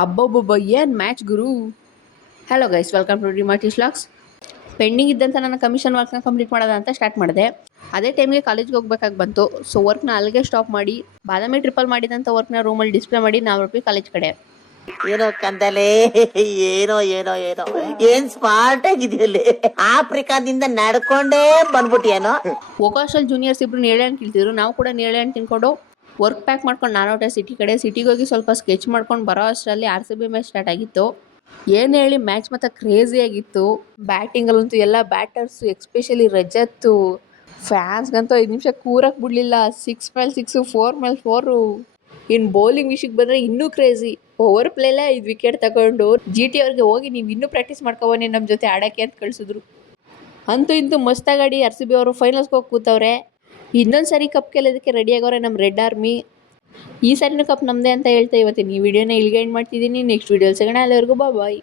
ಅಬ್ಬಬ್ಬಬ್ಬ ಏನು ಮ್ಯಾಚ್ ಗುರು. Hello guys, welcome to ಡಿಮಾರ್ಟಿಸ್ ವ್ಲಾಗ್ಸ್. ಪೆಂಡಿಂಗ್ ಇದ್ದಂಥ ನನ್ನ ಕಮಿಷನ್ ವರ್ಕ್ನ ಕಂಪ್ಲೀಟ್ ಮಾಡೋದ ಅಂತ ಸ್ಟಾರ್ಟ್ ಮಾಡಿದೆ. ಅದೇ ಟೈಮ್ಗೆ ಕಾಲೇಜ್ಗೆ ಹೋಗ್ಬೇಕಾಗಿ ಬಂತು. ಸೊ ವರ್ಕ್ನ ಅಲ್ಲಿಗೆ ಸ್ಟಾಪ್ ಮಾಡಿ ಬಾದಾಮಿ ಟ್ರಿಪಲ್ ಮಾಡಿದಂಥ ವರ್ಕ್ನ ರೂಮಲ್ಲಿ ಡಿಸ್ಪ್ಲೇ ಮಾಡಿ ನಾವು ರೂಪಿ ಕಾಲೇಜ್ ಕಡೆ. ಏನೋ ಕಂದಲೆ, ಏನೋ ಏನೋ ಏನೋ ಏನ್ ಸ್ಮಾರ್ಟ್ ಆಗಿದೆಯಲ್ಲಿ. ಆಫ್ರಿಕಾದಿಂದ ನಡ್ಕೊಂಡೇ ಬಂದ್ಬಿಟ್ಟಿಯೇನೋ. ಹೋಗೋಷ್ಟಲ್ಲಿ ಜೂನಿಯರ್ಸ್ ಇಬ್ರು ನೇಳೆ ಹಣ್ಣು ಕೀಳ್ತಿದ್ರು. ನಾವು ಕೂಡ ನೇಳೆ ಹಣ್ಣು ತಿನ್ಕೊಂಡು ವರ್ಕ್ ಪ್ಯಾಕ್ ಮಾಡ್ಕೊಂಡು ನಾನೋಟೆ ಸಿಟಿಗೆ ಹೋಗಿ ಸ್ವಲ್ಪ ಸ್ಕೆಚ್ ಮಾಡ್ಕೊಂಡು ಬರೋ ಅಷ್ಟರಲ್ಲಿ RCB ಮ್ಯಾಚ್ ಸ್ಟಾರ್ಟ್ ಆಗಿತ್ತು. ಏನು ಹೇಳಿ, ಮ್ಯಾಚ್ ಮಾತ್ರ ಕ್ರೇಜಿ ಆಗಿತ್ತು. ಬ್ಯಾಟಿಂಗಲ್ಲಂತೂ ಎಲ್ಲ ಬ್ಯಾಟರ್ಸು, ಎಕ್ಸ್ಪೆಷಲಿ ರಜತ್ತು ಫ್ಯಾನ್ಸ್ಗಂತೂ 5 ನಿಮಿಷ ಕೂರಕ್ಕೆ ಬಿಡಲಿಲ್ಲ. 6 ಮೇಲೆ 6, 4 ಮೇಲೆ 4. ಇನ್ನು ಬೌಲಿಂಗ್ ವಿಷಯಕ್ಕೆ ಬಂದರೆ ಇನ್ನೂ ಕ್ರೇಜಿ. ಓವರ್ ಪ್ಲೇಲೇ 5 ವಿಕೆಟ್ ತಗೊಂಡು GT ಅವ್ರಿಗೆ ಹೋಗಿ ನೀವು ಇನ್ನೂ ಪ್ರಾಕ್ಟೀಸ್ ಮಾಡ್ಕೊಬನ್ನಿ ನಮ್ಮ ಜೊತೆ ಆಡೋಕ್ಕೆ ಅಂತ ಕಳಿಸಿದ್ರು. ಅಂತೂ ಇಂತೂ ಮಸ್ತಾಗಾಡಿ RCB ಅವರು ಫೈನಲ್ಸ್ಗೆ ಹೋಗಿ ಕೂತವ್ರೆ. ಇನ್ನೊಂದು ಸರಿ ಕಪ್ ಗೆಲ್ಲೋದಕ್ಕೆ ರೆಡಿ ಆಗೋರೆ ನಮ್ಮ ರೆಡ್ ಆರ್ಮಿ. ಈ ಸರಿನೂ ಕಪ್ ನಮ್ಮದೇ ಅಂತ ಹೇಳ್ತಾ ಇವತ್ತಿನ ಈ ವಿಡಿಯೋನ ಇಲ್ಲಿಗೆ ಎಂಡ್ ಮಾಡ್ತಿದ್ದೀನಿ. ನೆಕ್ಸ್ಟ್ ವಿಡಿಯೋ ಸಿಗೋಣ. ಅಲ್ಲಿವರೆಗೂ ಬಾಯ್.